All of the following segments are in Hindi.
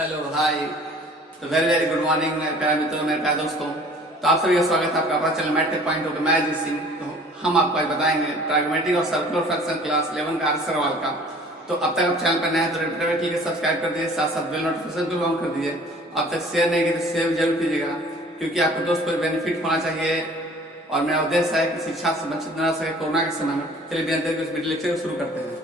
Hello hi. तो वेरी वेरी गुड मॉर्निंग मेरे प्यारे मित्रों, मेरे प्यारे दोस्तों। तो आप सभी का स्वागत है आपका अपना चैनल मैट्रिक पॉइंट होकर मैं अजीत सिंह। तो हम आपको आज बताएंगे ट्राइगोमेट्रिक और सर्कुलर फ्रैक्शन क्लास 11 का आर्य सवाल का। तो अब तक आप चैनल पर नए हैं तो रेड क्लिक सब्सक्राइब कर दीजिए, साथ साथ बेल नोटिफिकेशन को ऑन कर दीजिए। अब तक शेयर नहीं किए तो शेयर जरूर कीजिएगा, क्योंकि आपको दोस्त को बेनिफिट होना चाहिए और मेरा उद्देश्य है कि शिक्षा से वंचित न रह सके कोरोना के समय में। चलिए बिना देर के इस वीडियो लेक्चर को शुरू करते हैं।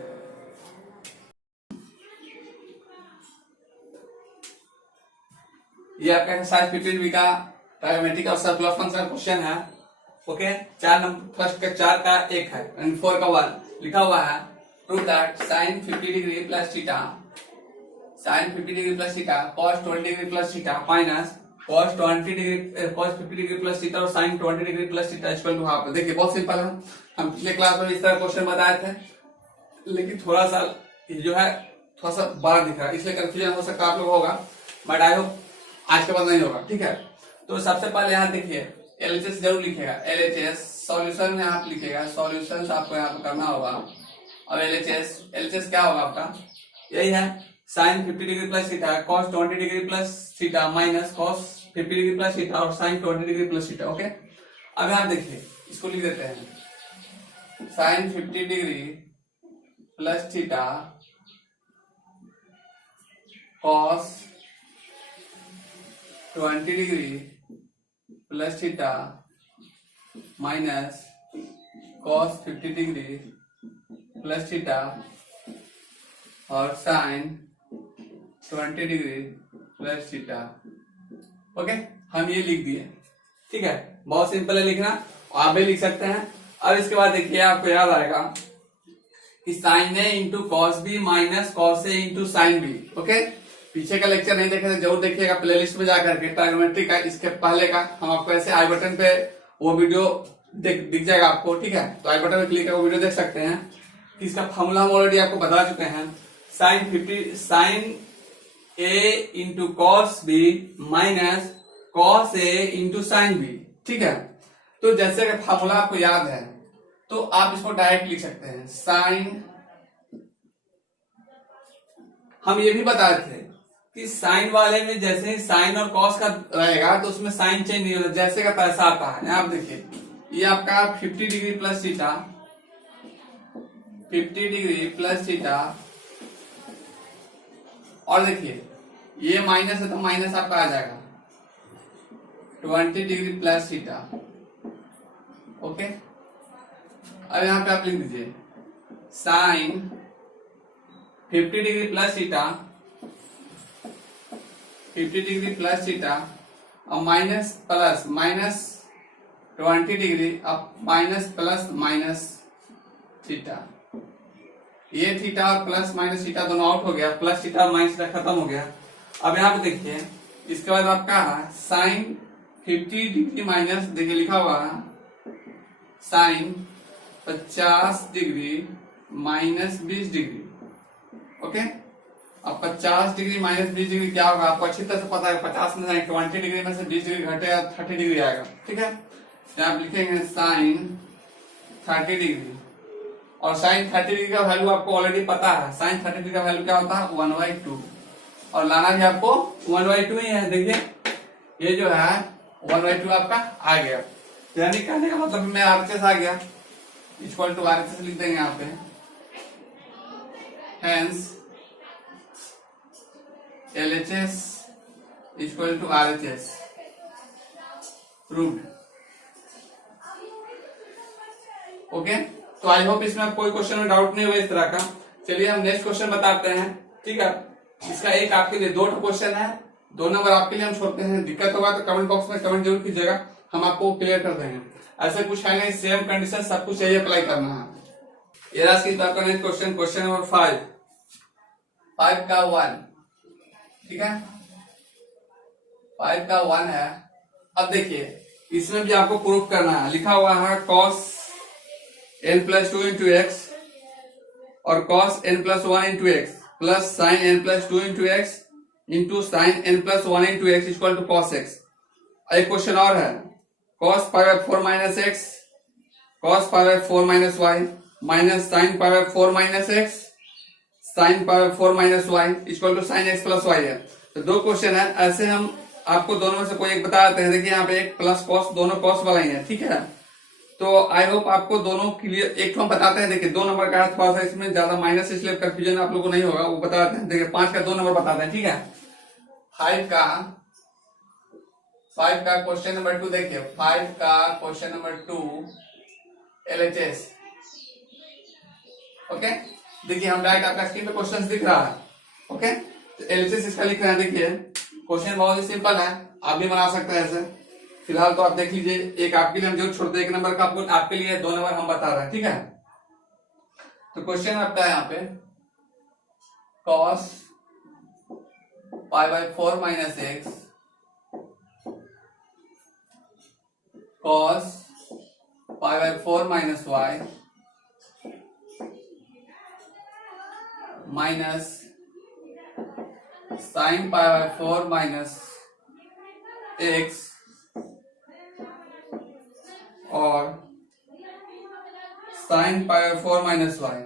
ये आपका एक्सरसाइज 15 का ट्राइगोमेट्रिक और सर्कुलर फंक्शन का क्वेश्चन है। ओके, 4 नंबर फर्स्ट का 4 का 1 है एंड 4 का 1 लिखा हुआ है। Prove that sin 50 degree plus theta sin 50 degree plus theta cos 20 degree plus theta minus cos 50 degree plus theta और sin 20 degree plus theta equal to half. देखिए बहुत सिंपल है, हम पिछले क्लास में इस तरह क्वेश्चन बताए थे, लेकिन थोड़ा सा जो है थोड़ा सा बड़ा दिख रहा है, इसलिए कंफ्यूजन हो सकता है आप लोग होगा, बट आई होप आज के बाद नहीं होगा। ठीक है, तो सबसे पहले यहाँ देखिए एलएचएस जरूर लिखेगा। एलएचएस सॉल्यूशन यहाँ पे लिखेगा, सॉल्यूशन आपको यहाँ पे करना होगा। और एलएचएस क्या होगा आपका, यही है sin 50 degree plus theta cos 20 degree plus theta minus cos 50 degree plus theta और sin 20 degree plus theta. Okay, अब यहाँ देखिए इसको लिख देते हैं sin 50 degree plus theta cos 20 degree plus theta minus cos 50 degree plus theta और sin 20 degree plus theta. Okay, हम ये लिख दिए। ठीक है, बहुत सिंपल है लिखना, आप भी लिख सकते हैं। अब इसके बाद देखिए आपको याद आएगा कि sin a into cos B minus cos A into sine B. Okay, पीछे का लेक्चर नहीं देखे तो जरूर देखिएगा प्लेलिस्ट में जाकर के ट्राइगोमेट्री का, इसके पहले का हम आपको ऐसे आई बटन पे वो वीडियो दिख जाएगा आपको। ठीक है, तो आई बटन पे क्लिक करके वो वीडियो देख सकते हैं कि इसका फॉर्मूला हम ऑलरेडी आपको बता चुके हैं। sin a into cos B minus cos A into sine B. ठीक है, तो जैसे कि फॉर्मूला आपको याद है तो आप इसको डायरेक्ट लिख सकते हैं साइन। हम ये भी बताए थे कि साइन वाले में जैसे ही साइन और कॉस का रहेगा तो उसमें साइन चेंज नहीं होता, जैसे का पैसा आता है। आप देखिए ये आपका 50 degree plus theta 50 degree plus theta, और देखिए ये माइनस है तो माइनस आपका आ जाएगा 20 डिग्री प्लस थीटा। ओके, अब यहां पे आप लिख दीजिए sine 50 degree plus theta 50 degree plus theta और माइनस प्लस माइनस 20 डिग्री अब माइनस प्लस माइनस थीटा। ये थीटा और प्लस माइनस थीटा दोनों आउट हो गया, प्लस थीटा और माइनस थीटा खत्म हो गया। अब यहाँ पे देखिए इसके बाद आपका है साइन 50 डिग्री माइनस, देखिए लिखा हुआ है sine 50 degree minus 20 degree. Okay, अब 50 डिग्री माइनस 20 डिग्री क्या होगा आपको अच्छी तरह से पता है। 50 में 20 डिग्री में से 20 डिग्री घटेगा 30 डिग्री आएगा। ठीक है, तो आप लिखेंगे साइन 30 डिग्री, और साइन 30 डिग्री का वैल्यू आपको ऑलरेडी पता है। साइन 30 डिग्री का वैल्यू क्या होता है 1/2, और लाना भी आपको 1/2 ही है। देखिए ये जो है 1/2 आपका आ गया, यानी कहने का मतलब में आरएचएस आ गया, इक्वल टू आरएचएस लिख देंगे यहाँ पे। Hence LHS equal to RHS proved. Okay, तो आई होप इसमें कोई क्वेश्चन में डाउट नहीं हुआ इस तरह का। चलिए हम नेक्स्ट क्वेश्चन बताते हैं। ठीक है, इसका एक आपके लिए 2 क्वेश्चन है, 2 नंबर आपके लिए हम छोड़ते हैं। दिक्कत होगा तो कमेंट बॉक्स में कमेंट जरूर कीजिएगा, हम आपको क्लियर कर देंगे। ऐसे कुछ है नहीं, सेम कंडीशन सब कुछ यही अप्लाई करना है। ये राशि आपका नेक्स्ट क्वेश्चन, क्वेश्चन नंबर 5 का 1। ठीक है, 5 का 1 है। अब देखिए इसमें भी आपको प्रूफ करना है, लिखा हुआ है cos n plus 2 into x और cos n plus 1 into x plus sine n plus 2 into x into sine n plus 1 into x equal to cos x। एक क्वेश्चन और है cos π/4 minus x cos π/4 minus y minus sine π/4 minus x sine power 4 minus y equal to sine x plus y है। तो दो क्वेश्चन है, ऐसे हम आपको दोनों में से कोई एक बता देते हैं। देखिए यहाँ पे एक प्लस कॉस, दोनों कॉस वाला ही है, ठीक है। तो आई होप आपको दोनों क्लियर। एक तो हम बताते हैं, देखिए 2 नंबर का थोड़ा सा इसमें ज्यादा माइनस, इसलिए कंफ्यूजन आप लोगों को नहीं होगा, वो बताते हैं। देखिए 5 का 2 नंबर बताते हैं, ठीक है। 5 का क्वेश्चन नंबर 2 देखिए, 5 का क्वेश्चन नंबर 2 LHS। ओके, देखिए हम डायरेक्ट आपका स्क्रीन पे क्वेश्चन दिख रहा है। ओके, तो LHS इसका लिख रहे हैं। देखिए क्वेश्चन बहुत ही सिंपल है, आप भी बना सकते हैं ऐसे। फिलहाल तो आप देख लीजिए, एक आपके लिए हम जो छोड़ दे, 1 नंबर का आपके लिए, 2 नंबर हम बता रहे हैं, ठीक है। तो क्वेश्चन आपका है यहाँ पे cos π/4 - x cos π/4 - y minus sin π/4 - x और sin π/4 - y,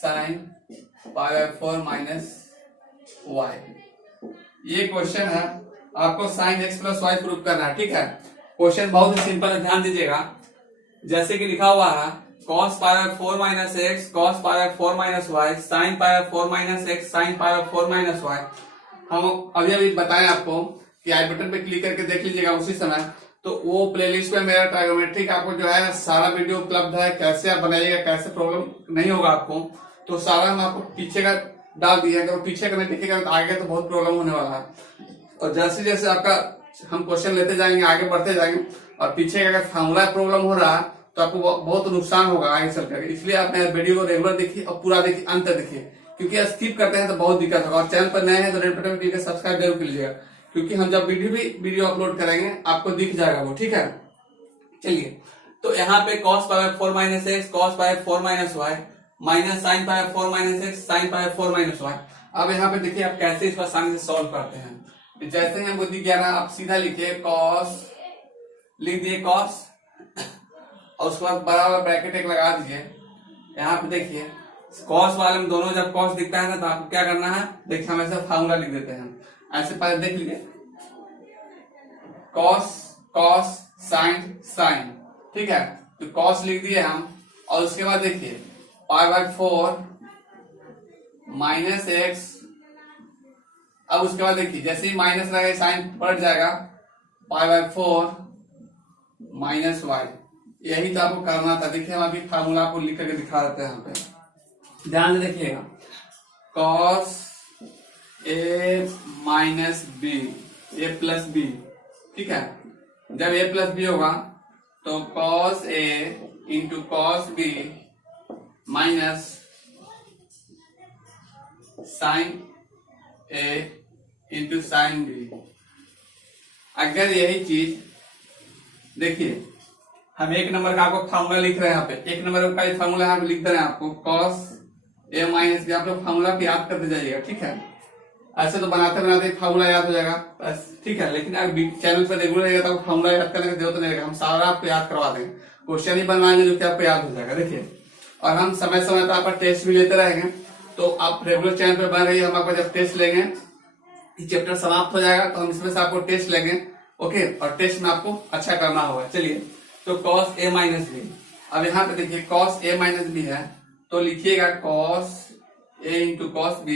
sin π/4 - y। ये क्वेश्चन है, आपको sin x + y प्रूव करना है, ठीक है। क्वेश्चन बहुत ही सिंपल है, ध्यान दीजिएगा। जैसे कि लिखा हुआ है cos π/4 - x cos π/4 - y sin π/4 - x sin π/4 - y। हम अभी बताएं आपको कि आई बटन पे क्लिक करके देख लीजिएगा उसी समय। तो वो प्लेलिस्ट पे मेरा ट्राइगोमेट्रिक आपको जो है सारा वीडियो उपलब्ध है, कैसे आप बनाइएगा, कैसे प्रॉब्लम नहीं होगा आपको, तो सारा हम आपको पीछे का डाल दिया है। अगर पीछे का नहीं दिखेगा तो आगे तो बहुत प्रॉब्लम होने वाला है। और जैसे जैसे आपका हम क्वेश्चन लेते जाएंगे, आगे बढ़ते जाएंगे, और पीछे का अगर फॉर्मूला प्रॉब्लम हो रहा है तो आपको बहुत नुकसान होगा आगे चलकर। इसलिए आप मेरे वीडियो को रेगुलर देखिए और पूरा देखिए, अंत देखिए, क्योंकि स्किप करते हैं तो बहुत दिक्कत होगा। और चैनल पर नए हैं तो रेड बटन पर क्लिक करके सब्सक्राइब जरूर कीजिएगा, क्योंकि हम जब वीडियो अपलोड करेंगे आपको दिख जाएगा वो, ठीक है। चलिए, तो यहाँ पे cos π/4 - x cos π/4 - y minus sin π/4 - x sin π/4 - y। अब यहाँ पे देखिए आप कैसे इसको आसानी से सॉल्व करते हैं। जैसे ही हमको दिख गया ना, आप सीधा लिखिए cos, लिख दिए cos, और उसके बाद बड़ा वाला ब्रैकेट एक लगा दीजिए। यहाँ पे देखिए cos वाले में दोनों जब cos दिखता है ना, तो आपको क्या करना है, देखिए हम ऐसे फार्मूला लिख देते हैं। ऐसे पहले देख लीजिए, cos sin, ठीक है। तो cos लिख दिए हम, और उसके बाद देखिए π/4 - x। अब उसके बाद देखिए जैसे ही माइनस रहेगा साइन पलट जाएगा, π/4 - y। यही तो आपको करना था। देखिए हम अभी फार्मूला आपको लिख करके दिखा देते हैं। यहाँ पे ध्यान से देखिएगा, cos a - b, a + b, ठीक है। जब a + b होगा तो cos a × cos b minus sin a × sin b। अगर यही चीज देखिए, हम 1 नंबर का आपको फार्मूला लिख रहे हैं। यहाँ पे 1 नंबर का फार्मूला यहाँ पे लिख दे रहे हैं आपको, cos a - b। आप लोग फार्मूला को याद करते जाइएगा, ठीक है। ऐसे तो बनाते बनाते फार्मूला याद हो जाएगा बस, ठीक है। लेकिन अगर चैनल पर रेगुलर रहेगा तो फार्मूला याद करने की जरूरत नहीं रहेगा, हम सारा आपको याद करवा देंगे। क्वेश्चन ही बनवाएंगे जो कि आपको याद हो जाएगा। देखिए, और हम समय समय पर आपका टेस्ट भी लेते रहेंगे, तो आप रेगुलर चैनल पर बन रही है। हम आपका जब टेस्ट लेंगे, चैप्टर समाप्त हो जाएगा तो हम इसमें से आपको टेस्ट लेंगे, ओके। और टेस्ट में आपको अच्छा करना होगा। चलिए, तो cos a - b। अब यहाँ पे देखिए cos a - b है, तो लिखिएगा cos a × cos b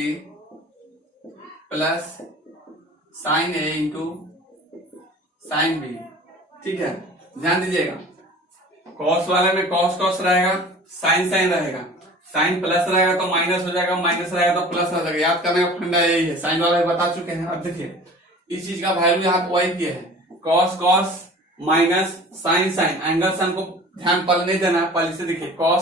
plus sin a × sin b, ठीक है। ध्यान दीजिएगा, cos वाले में cos रहेगा, sin रहेगा। साइन प्लस रहेगा तो माइनस हो जाएगा, माइनस रहेगा तो प्लस हो जाएगा। याद करने का फंडा यही है, साइन वाला बता चुके हैं। अब देखिए इस चीज का वैल्यू यहाँ पे वही किया है, cos माइनस साइन। एंगल से हमको ध्यान पल नहीं देना, पहले से देखिए cos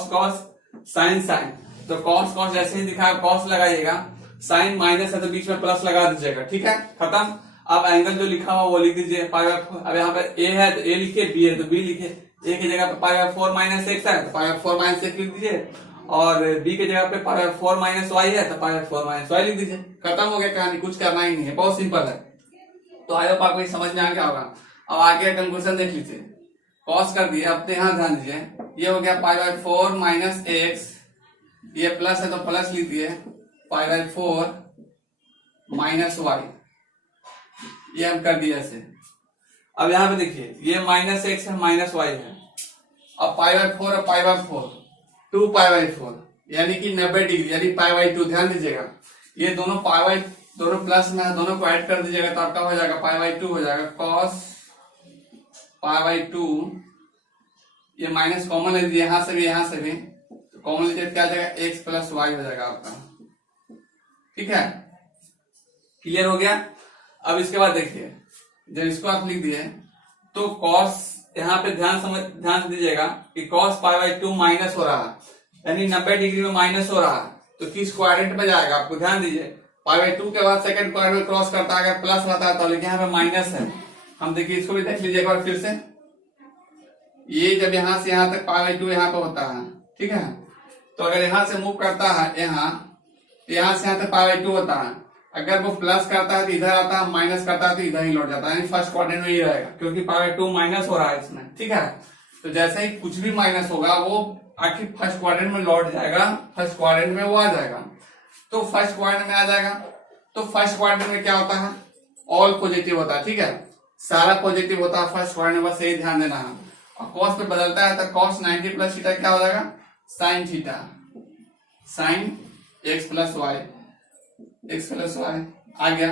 साइन। तो cos जैसे ही दिखा cos लगाइएगा, साइन माइनस है तो बीच में प्लस लगा दीजिएगा, ठीक है, खत्म। अब एंगल जो लिखा हुआ वो लिख दीजिए। अब यहाँ पे a है तो a लिखिए, b है तो b लिखिए। a की जगह पे π/4 - x है तो π/4 - x लिख दीजिए, और b की जगह पे π/4 - y है तो π/4 - y लिख दीजिए। खत्म हो गया कहानी, कुछ करना ही नहीं है, बहुत सिंपल है। तो आई होप आपको समझ में आ गया होगा। अब आगे कंक्लूजन देख लीजिए, cos कर दिए। अब यहाँ ध्यान दीजिए, ये हो गया π/4 - x, ये प्लस है तो प्लस लिख दिए, π/4 माइनस वाई, ये हम कर दिया ऐसे। अब यहाँ पे देखिए ये -x है माइनस वाई है, अब π/4 और π/4 2π/4 यानी कि 90 डिग्री यानी π/2। ध्यान दीजिएगा ये दोनों दोनों प्लस में है, दोनों को ऐड कर दीजिएगा तो आपका हो जाएगा π/2 हो जाएगा cos π/2। ये माइनस कॉमन ले लीजिए यहाँ से भी यहाँ से भी, तो कॉमन लीजिए क्या जाएगा x प्लस वाई हो जाएगा आपका। ठीक है, क्लियर हो गया। अब इसके बाद देखिए जब इसको आप लिख दिए तो cos, यहाँ पे ध्यान दीजिएगा कि cos π/2 माइनस हो रहा है यानी 90 डिग्री में माइनस हो रहा है, तो किस क्वाड्रेंट में जाएगा आपको ध्यान दीजिए। π/2 के बाद सेकंड क्वाड्रेंट में क्रॉस करता है, अगर प्लस रहता है तो, लेकिन यहाँ पे माइनस है। हम देखिए इसको भी देख लीजिए एक बार फिर से, ये जब यहाँ से यहाँ तक π/2 यहाँ पे होता है, ठीक है, तो अगर यहाँ से मूव करता है यहाँ से यहाँ तक π/2 होता है, अगर वो प्लस करता है तो इधर आता है, माइनस करता है तो इधर ही लौट जाता है, यानी फर्स्ट क्वाड्रेंट में ही रहेगा क्योंकि π/2 माइनस हो रहा है इसमें। ठीक है, तो जैसे ही कुछ भी माइनस होगा वो आखिर फर्स्ट क्वाड्रेंट में लौट जाएगा, फर्स्ट क्वाड्रेंट में वो आ जाएगा। तो फर्स्ट क्वाड्रेंट में आ जाएगा, तो फर्स्ट क्वाड्रेंट में क्या होता है, ऑल पॉजिटिव होता है। ठीक है, सारा पॉजिटिव होता है फर्स्ट क्वाड्रेंट में, बस यही ध्यान देना है। और कॉस पे बदलता है तो cos 90 प्लस थीटा क्या हो जाएगा, sine theta, sine x plus y, x plus y आ गया।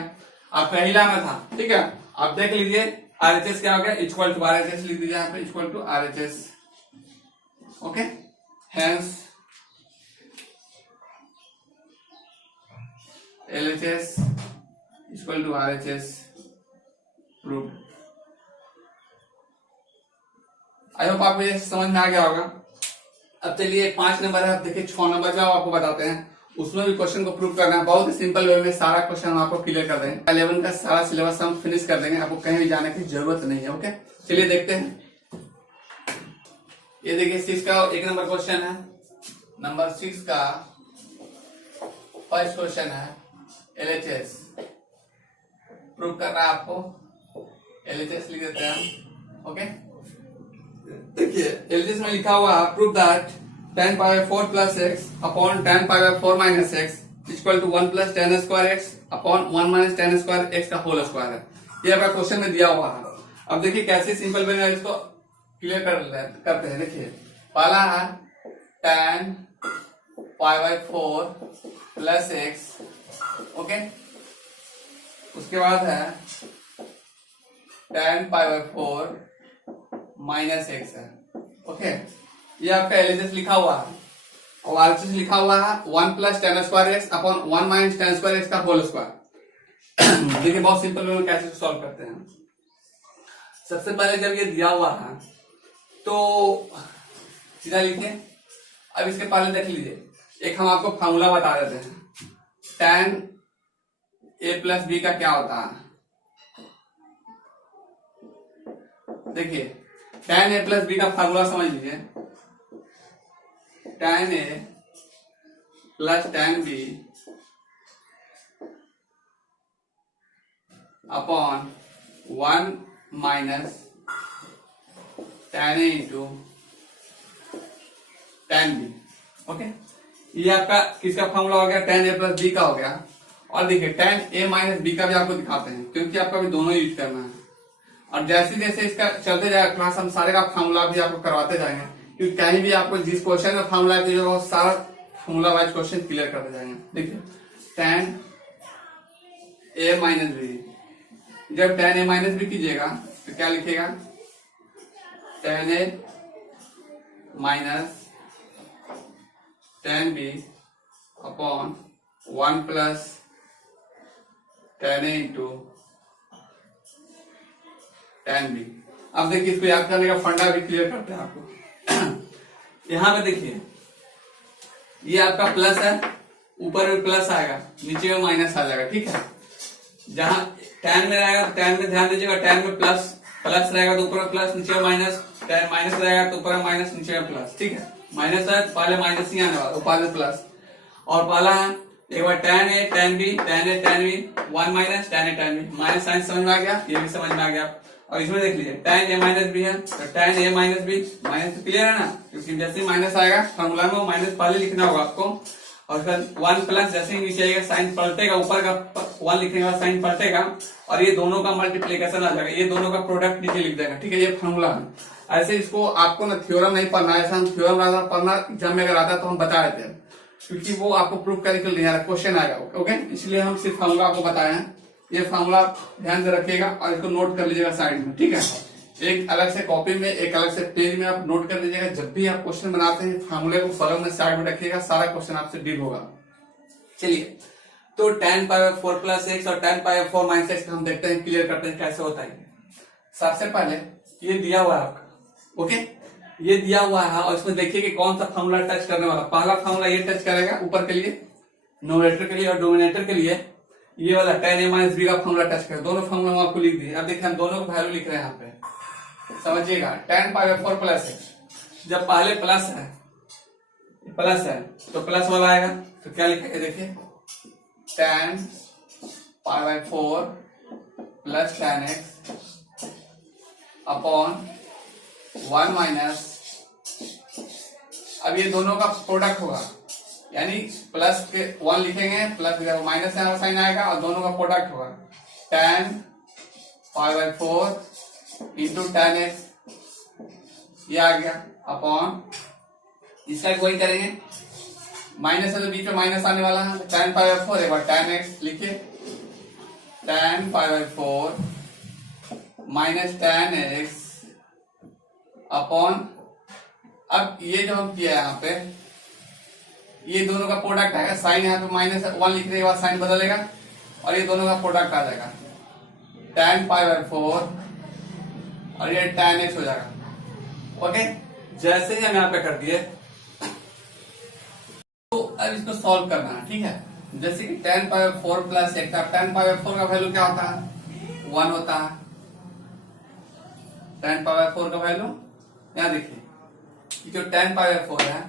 आपका ही लाना था। ठीक है, आप देख लीजिए RHS क्या हो गया, इक्वल टू RHS लिख दीजिए यहाँ पे, equal to RHS। Okay, hence LHS equal to RHS proved. I hope आपको ये समझ में आ गया होगा। अब चलिए 5 नंबर है, अब देखिए 6 नंबर जाओ आपको बताते हैं, उसमें भी क्वेश्चन को प्रूव करना है। बहुत ही सिंपल वे में सारा क्वेश्चन हम आपको क्लियर कर देंगे। 11 का सारा सिलेबस हम फिनिश कर देंगे, आपको कहीं भी जाने की जरूरत नहीं है। ओके, चलिए देखते हैं। ये देखिए 6 का 1 नंबर क्वेश्चन है। नंबर 6 का फर्स्ट क्वेश्चन है LHS प्रूव करना है आपको। LHS लिख देते हैं हम। ओके, देखिए LHS में लिखा हुआ है prove that tan π/4 plus x upon tan π/4 minus x equal to 1 plus tan square x upon 1 minus tan square x का होल स्क्वायर है। ये आपका क्वेश्चन में दिया हुआ है। अब देखिए कैसे सिंपल वे में इसको क्लियर करते हैं। देखिए पहला है tan π/4 प्लस x। ओके, उसके बाद है tan π/4 माइनस x है। ओके, ये आपका LHS लिखा हुआ है और RHS लिखा हुआ है 1 plus tan square x upon 1 minus tan square x का होल स्क्वायर। देखिए बहुत सिंपल वे में कैसे सॉल्व करते हैं। सबसे पहले जब ये दिया हुआ है तो सीधा लिखे। अब इसके पहले देख लीजिए, एक हम आपको फॉर्मूला बता देते हैं। tan a प्लस b का क्या होता है, देखिए tan a प्लस b का फॉर्मूला समझ लीजिए। tan a plus tan b upon 1 minus tan a into tan b। Okay, ये आपका किसका फॉर्मूला हो गया, tan a प्लस b का हो गया। और देखिए tan a माइनस b का भी आपको दिखाते हैं क्योंकि आपका भी दोनों यूज करना है। और जैसे जैसे इसका चलते जाएगा क्लास, हम सारे का फॉर्मूला भी आपको करवाते जाएंगे, क्योंकि कहीं भी आपको जिस क्वेश्चन में फॉर्मूला दीजिएगा वो सारा फॉर्मूला वाइज क्वेश्चन क्लियर करते जाएंगे। देखिए tan a माइनस b, जब tan a माइनस b कीजिएगा तो क्या लिखेगा, tan a minus tan b upon 1 plus tan a into tan b। अब देखिए इसको याद करने का फंडा भी क्लियर करते हैं आपको। यहाँ पे देखिए ये आपका प्लस है, ऊपर में प्लस आएगा, नीचे में माइनस आ जाएगा। ठीक है, जहां tan में रहेगा तो tan में ध्यान दीजिएगा, tan में प्लस प्लस रहेगा तो ऊपर में प्लस, नीचे में माइनस, tan माइनस रहेगा तो ऊपर में माइनस, नीचे में प्लस। ठीक है, माइनस है तो पहले माइनस ही आने वाला, ऊपर में प्लस। और पहला है एक बार tan a tan b, tan a tan b, 1 minus tan a tan b, minus sine समझ में आ गया, ये भी समझ में आ गया। और इसमें देख लीजिए tan a माइनस b है तो tan a minus b, minus clear है ना, क्योंकि जैसे ही माइनस आएगा फॉर्मूला में वो माइनस पहले लिखना होगा आपको। और उसका 1 प्लस जैसे ही नीचे आएगा साइन पलटेगा, ऊपर का 1 लिखने के बाद साइन पलटेगा और ये दोनों का मल्टीप्लीकेशन आ जाएगा, ये दोनों का प्रोडक्ट नीचे लिख देगा। ठीक है, ये फॉर्मूला है। ऐसे इसको आपको ना थ्योरम नहीं पढ़ना है, ऐसा हम थ्योरम पढ़ना एग्जाम में अगर आता तो हम बता देते हैं, क्योंकि वो आपको प्रूफ करने के लिए नहीं आ रहा, क्वेश्चन आएगा। ओके, इसलिए हम सिर्फ फॉर्मूला आपको बताए हैं। ये फॉर्मूला ध्यान से रखिएगा और इसको नोट कर लीजिएगा साइड में। ठीक है, एक अलग से कॉपी में, एक अलग से पेज में आप नोट कर लीजिएगा। जब भी आप क्वेश्चन बनाते हैं फार्मूले को बगल में साइड में रखिएगा, सारा क्वेश्चन आपसे डील होगा। चलिए, तो tan पावर 4 प्लस एक्स और tan पावर 4 माइनस एक्स हम देखते हैं, क्लियर करते हैं कैसे होता है। सबसे पहले ये दिया हुआ है आपका, ओके, ये दिया हुआ है और इसमें देखिए कि कौन सा फॉर्मूला टच करने वाला। पहला फॉर्मूला ये टच करेगा ऊपर के लिए, न्यूमरेटर के लिए, और डोमिनेटर के लिए ये वाला tan a माइनस बी का फॉर्मूला टच करेगा। दोनों फॉर्मूला हम आपको लिख दिए। अब देखिए हम दोनों को वैल्यू लिख रहे हैं यहाँ पे, समझिएगा। tan पावर 4 प्लस एक्स, जब पहले प्लस है तो प्लस वाला आएगा, तो क्या लिखेंगे देखिए, tan power 4 plus tan x upon 1 minus, अब ये दोनों का प्रोडक्ट होगा, यानी प्लस के 1 लिखेंगे, प्लस माइनस यहाँ साइन आएगा और दोनों का प्रोडक्ट होगा, tan power 4 into tan x, ये आ गया, अपॉन इसका वही करेंगे, माइनस है तो बीच में माइनस आने वाला है, tan पावर 4 एक बार tan x लिखिए, tan power 4 minus tan x upon, अब ये जो हम किया है यहाँ पे, ये दोनों का प्रोडक्ट आएगा, साइन यहाँ पे माइनस 1 लिखने के बाद साइन बदलेगा और ये दोनों का प्रोडक्ट आ जाएगा, tan पावर 4 और ये tan x हो जाएगा। ओके, जैसे ही हम यहाँ पे कर दिए, तो अब इसको सॉल्व करना है। ठीक है, जैसे कि tan power 4 plus x, tan power 4 का वैल्यू क्या होता है, 1 होता है। tan पावर 4 का वैल्यू यहाँ देखिए, जो tan पावर 4 है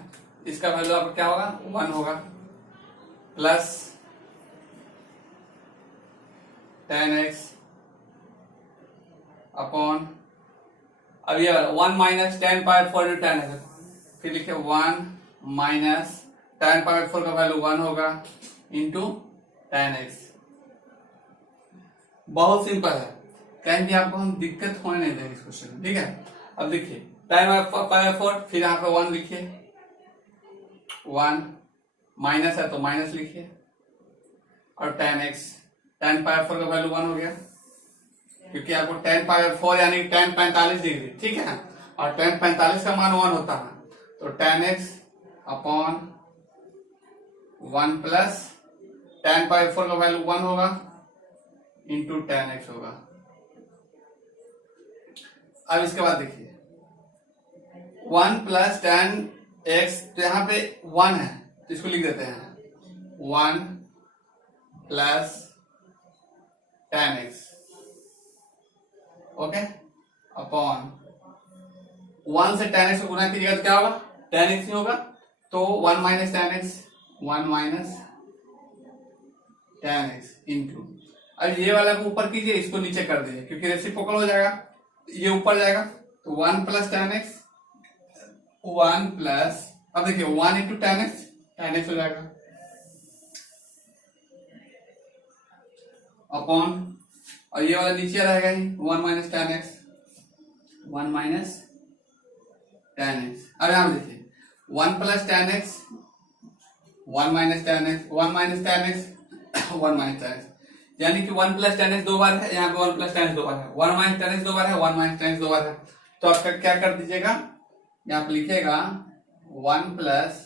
इसका वैल्यू आपका क्या होगा, 1 होगा, प्लस tan x अपॉन, अब ये 1 minus tan power 4 into tan x, फिर लिखे 1 माइनस tan पावर 4 का वैल्यू 1 होगा इंटू tan x। बहुत सिंपल है, कहीं भी आपको हम दिक्कत होने नहीं देंगे इस क्वेश्चन में। ठीक है, अब देखिए tan पावर 4, फिर यहाँ पे 1 लिखिए, 1 माइनस है तो माइनस लिखिए, और tan x, tan पावर 4 का वैल्यू 1 हो गया, क्योंकि आपको tan पावर 4 यानी tan 45 डिग्री, ठीक है, और tan 45 का मान 1 होता है, तो tan x upon 1 plus tan power 4 का वैल्यू 1 होगा इंटू tan x होगा। अब इसके बाद देखिए 1 प्लस tan x, तो यहाँ पे 1 है तो इसको लिख देते हैं 1 plus tan x, okay, upon 1 से tan x को गुना कीजिएगा तो क्या होगा, tan x ही होगा, तो 1 minus tan x, 1 minus tan x into, अब ये वाला को ऊपर कीजिए, इसको नीचे कर दीजिए, क्योंकि रेसिप्रोकल हो जाएगा, ये ऊपर जाएगा, तो 1 प्लस tan x, 1 प्लस, अब देखिए 1 इंटू tan x हो जाएगा, अपॉन, और ये वाला नीचे रहेगा ही, 1 minus tan x, 1 minus tan x। अब यहां देखिए 1 plus tan x, 1 minus tan x, 1 minus tan x, 1 minus tan x, यानी कि 1 प्लस tan x 2 बार है, यहाँ पे 1 प्लस tan x 2 बार है, 1 माइनस tan x 2 बार है, 1 माइनस tan x 2 बार है, तो आपका क्या कर दीजिएगा, यहाँ पे लिखेगा 1 plus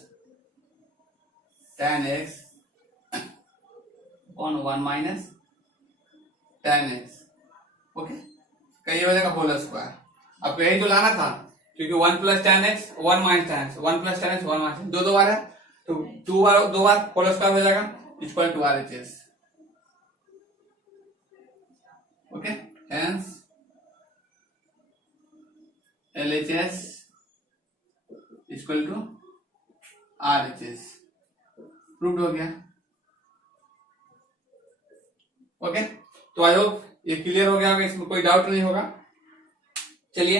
tan x upon 1 minus tan x, okay, कई हो जाएगा होल स्क्वायर। आपको यही तो लाना था, क्योंकि 1 plus tan x, 1 minus tan x, 1 plus tan x, 1 minus, दो बार है, तो दो बार होल स्क्वायर हो जाएगा, equal to RHS, okay, hence LHS equal to RHS, proved हो गया। ओके, तो आई होप ये क्लियर हो गया होगा, इसमें कोई डाउट नहीं होगा। चलिए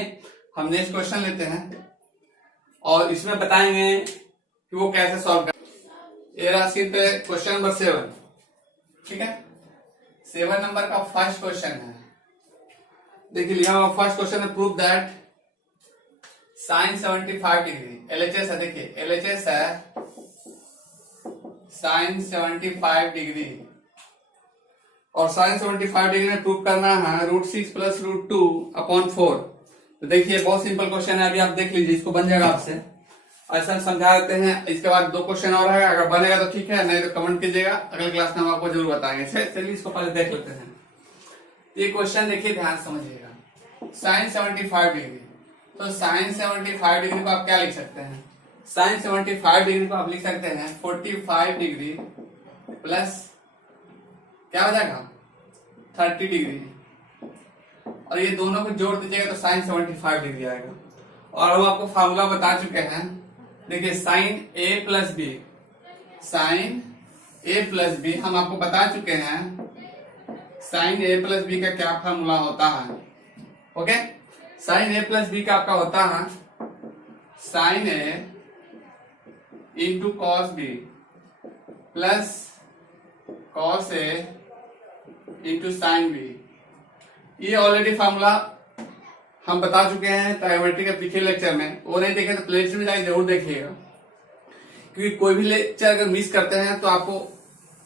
हम नेक्स्ट क्वेश्चन लेते हैं और इसमें बताएंगे कि वो कैसे सॉल्व कर। ये रहा सिर्फ क्वेश्चन नंबर 7, ठीक है। 7 नंबर का फर्स्ट क्वेश्चन है, देखिए लिखा हुआ फर्स्ट क्वेश्चन है, prove that sine 75 degree, LHS है, देखिए एलएचएस है साइन 75 डिग्री, और साइन 75 डिग्री में प्रूव करना है √6 + √2/4। तो देखिए बहुत सिंपल क्वेश्चन है, अभी आप देख लीजिए, इसको बन जाएगा आपसे, ऐसा समझा देते हैं। इसके बाद 2 क्वेश्चन और है, अगर बनेगा तो ठीक है, नहीं तो कमेंट कीजिएगा, अगले क्लास में हम आपको जरूर बताएंगे। चलिए इसको पहले देख लेते हैं। ये क्वेश्चन देखिए, ध्यान समझिएगा, साइन 75 डिग्री, तो साइन 75 डिग्री को आप क्या लिख सकते हैं, साइन 75 डिग्री को आप लिख सकते हैं 45 डिग्री प्लस क्या हो जाएगा 30 डिग्री, और ये दोनों को जोड़ दीजिएगा तो साइन 75 डिग्री आएगा। और हम आपको फार्मूला बता चुके हैं, देखिए sine A + B, sine A + B हम आपको बता चुके हैं, साइन A + B का क्या फार्मूला होता है। ओके, साइन A + B का आपका होता है sine A into cos B plus cos A into sine B। ये ऑलरेडी फार्मूला हम बता चुके हैं ट्राइगोनोमेट्री के पिछले लेक्चर में, वो नहीं देखे तो प्लेलिस्ट में जाके जरूर देखिएगा, क्योंकि कोई भी लेक्चर अगर मिस करते हैं तो आपको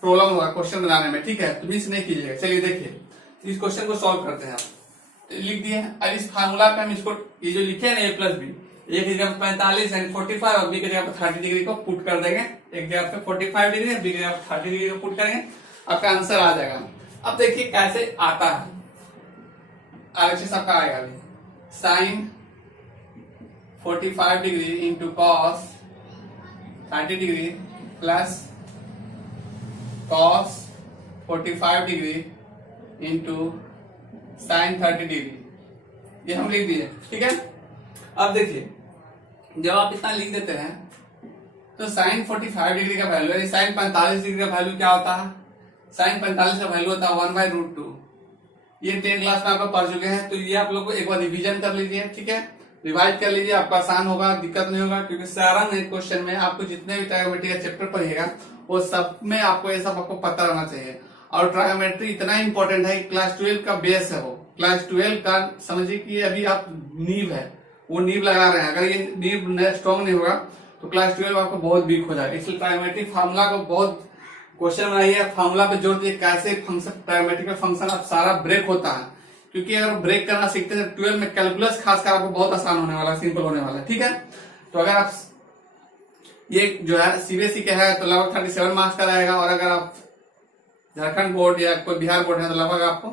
प्रॉब्लम होगा क्वेश्चन बनाने में, ठीक है, तो मिस नहीं कीजिएगा। चलिए देखिए इस क्वेश्चन को सॉल्व करते हैं। आप तो लिख दिए, अब इस फार्मूला पे हम इसको ये जो लिखे हैं ना A + B, एक जगह 45 एंड 45 और बी की जगह 30 डिग्री को पुट कर देंगे, एक जगह पे 45 डिग्री बी की जगह 30 डिग्री को पुट करेंगे, आपका आंसर आ जाएगा। अब देखिए कैसे आता है, आरएचएस आपका आएगा अभी, sine 45 degree into cos 30 degree plus cos 45 degree into sine 30 degree, ये हम लिख दिए, ठीक है। अब देखिए जब आप इतना लिख देते हैं तो साइन 45 डिग्री का वैल्यू है, साइन 45 डिग्री का वैल्यू क्या होता है, साइन 45 का वैल्यू होता है 1/√2। ये 10 क्लास में आपको पढ़ चुके हैं, तो ये आप लोग को एक बार रिवीजन कर लीजिए, ठीक है, रिवाइज कर लीजिए, आपका आसान होगा, दिक्कत नहीं होगा, क्योंकि सारा क्वेश्चन में आपको जितने भी ट्राइगोनोमेट्री का चैप्टर पढ़िएगा वो सब में आपको ये सब आपको पता रहना चाहिए। और ट्राइगोनोमेट्री इतना इंपॉर्टेंट है कि क्लास 12 का बेस है, वो क्लास 12 का समझिए कि अभी आप नींव है, वो नींव लगा रहे हैं, अगर ये नींव स्ट्रॉन्ग नहीं होगा तो क्लास 12 आपको बहुत वीक हो जाएगा। इसलिए ट्राइगोनोमेट्री फार्मूला को बहुत क्वेश्चन बनाइए, फार्मूला पे जोड़ दिए, कैसे फंक्शन ट्राइगोनोमेट्री का फंक्शन आप सारा ब्रेक होता है, क्योंकि अगर ब्रेक करना सीखते हैं 12 में कैलकुलस खासकर आपको बहुत आसान होने वाला है, सिंपल होने वाला है, ठीक है। तो अगर आप ये जो है सीबीएसई के है तो लगभग 37 मार्क्स का रहेगा, और अगर आप झारखंड बोर्ड या कोई बिहार बोर्ड है तो लगभग आपको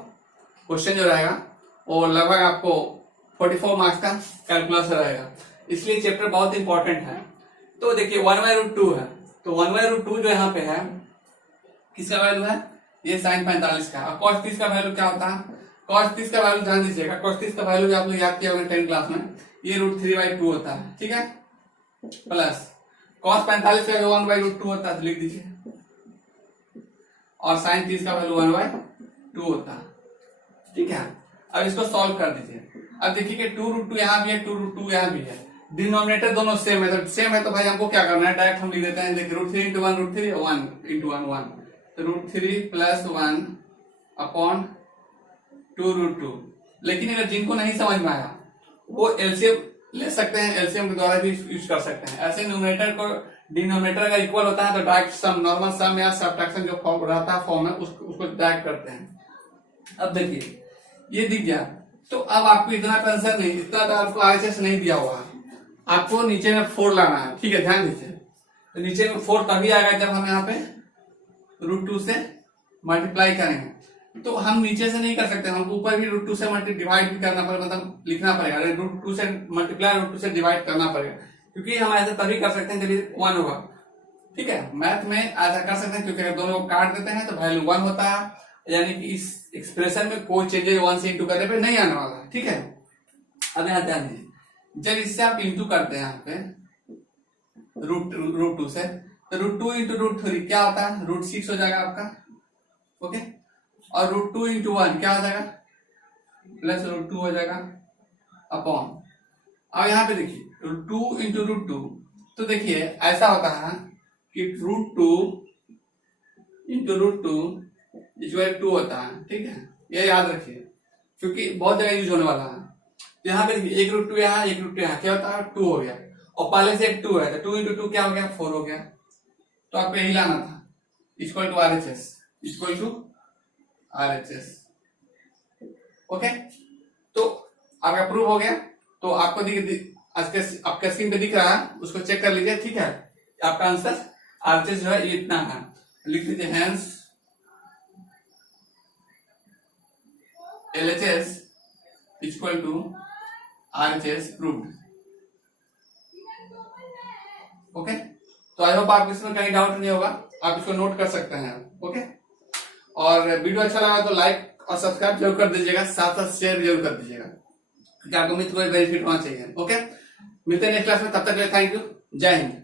क्वेश्चन जो रहेगा वो लगभग आपको 44 मार्क्स का कैलकुलस रहेगा, इसलिए चैप्टर बहुत इंपॉर्टेंट है। तो देखिए 1/√2 है, तो 1/√2 जो यहाँ पे है किसका वैल्यू है, ये साइन 45 का, और कॉस 30 का वैल्यू क्या होता है, कॉस 30 का वैल्यू ध्यान दीजिएगा, कॉस 30 का वैल्यू आप लोग याद किया होगा 10 क्लास में, ये √3/2 होता है, ठीक है, प्लस कॉस 45 का 1/√2 होता है, तो लिख दीजिए, और साइन 30 का वैल्यू 1/2 होता है, ठीक है। अब इसको सॉल्व कर दीजिए, अब देखिए कि 2√2 यहाँ भी है, 2√2 यहाँ भी है, डिनोमिनेटर दोनों सेम है, तो सेम है तो भाई हमको क्या करना है, डायरेक्ट हम लिख देते हैं, देखिए √3 × 1 √3 1 × 1 1, तो √3 + 1/2 √2। लेकिन अगर जिनको नहीं समझ में आया वो एलसीएम ले सकते हैं, एलसीएम के द्वारा भी यूज कर सकते हैं। ऐसे न्यूमरेटर को डिनोमिनेटर का इक्वल होता है तो डायरेक्ट सम, नॉर्मल सम या सब्ट्रैक्शन जो फॉर्म रहता है फॉर्म में उसको डायरेक्ट करते हैं। अब देखिए ये दिख गया, तो अब आपको इतना टेंशन नहीं, इतना तो आपको आरएचएस नहीं दिया हुआ, आपको नीचे में 4 लाना है, ठीक है, ध्यान दीजिए। तो नीचे में 4 तभी आएगा जब हम यहाँ पे √2 से मल्टीप्लाई करेंगे, तो हम नीचे से नहीं कर सकते, हमको ऊपर भी √2 से डिवाइड भी करना पड़ेगा, मतलब लिखना पड़ेगा, √2 से मल्टीप्लाई √2 से डिवाइड करना पड़ेगा, क्योंकि हम ऐसे तभी कर सकते हैं जब 1 होगा, ठीक है। मैथ में ऐसा कर सकते हैं क्योंकि अगर दोनों को काट देते हैं तो वैल्यू 1 होता है, यानी कि इस एक्सप्रेशन में कोई चेंजेस 1 से इंटू करने पे नहीं आने वाला है, ठीक है। अब यहाँ ध्यान दीजिए, जब इससे आप इंटू करते हैं यहाँ पे √2 से, तो √2 × √3 क्या होता है, √6 हो जाएगा आपका, ओके, और √2 × 1 क्या हो जाएगा, प्लस √2 हो जाएगा अपॉन। अब यहाँ पे देखिए 2 × √2, तो देखिए ऐसा होता है कि √2 इंटू √2 इक्वल 2 होता है, ठीक है, ये याद रखिए क्योंकि बहुत जगह यूज होने वाला है। यहाँ पे देखिए एक √2 यहाँ, एक √2 यहाँ, क्या होता है 2 हो गया, और पहले से एक 2 है तो 2 इंटू 2 क्या हो गया 4 हो गया, तो आपको यही लाना था, equal to RHS, equal to RHS। Okay, तो आपका प्रूव हो गया। तो आपको आपके स्क्रीन पे दिख रहा है, उसको चेक कर लीजिए, ठीक है। आपका आंसर RHS जो है ये इतना है, लिख लीजिए hence LHS equal to RHS proved. Okay, तो आई होप आपको इसमें कहीं डाउट नहीं होगा, आप इसको नोट कर सकते हैं। ओके, और वीडियो अच्छा लगा तो लाइक और सब्सक्राइब जरूर कर दीजिएगा, साथ साथ शेयर जरूर कर दीजिएगा, क्योंकि आपको मित्र को बेनिफिट होना चाहिए। ओके, मिलते हैं नेक्स्ट क्लास में, तब तक के लिए थैंक यू, जय हिंद।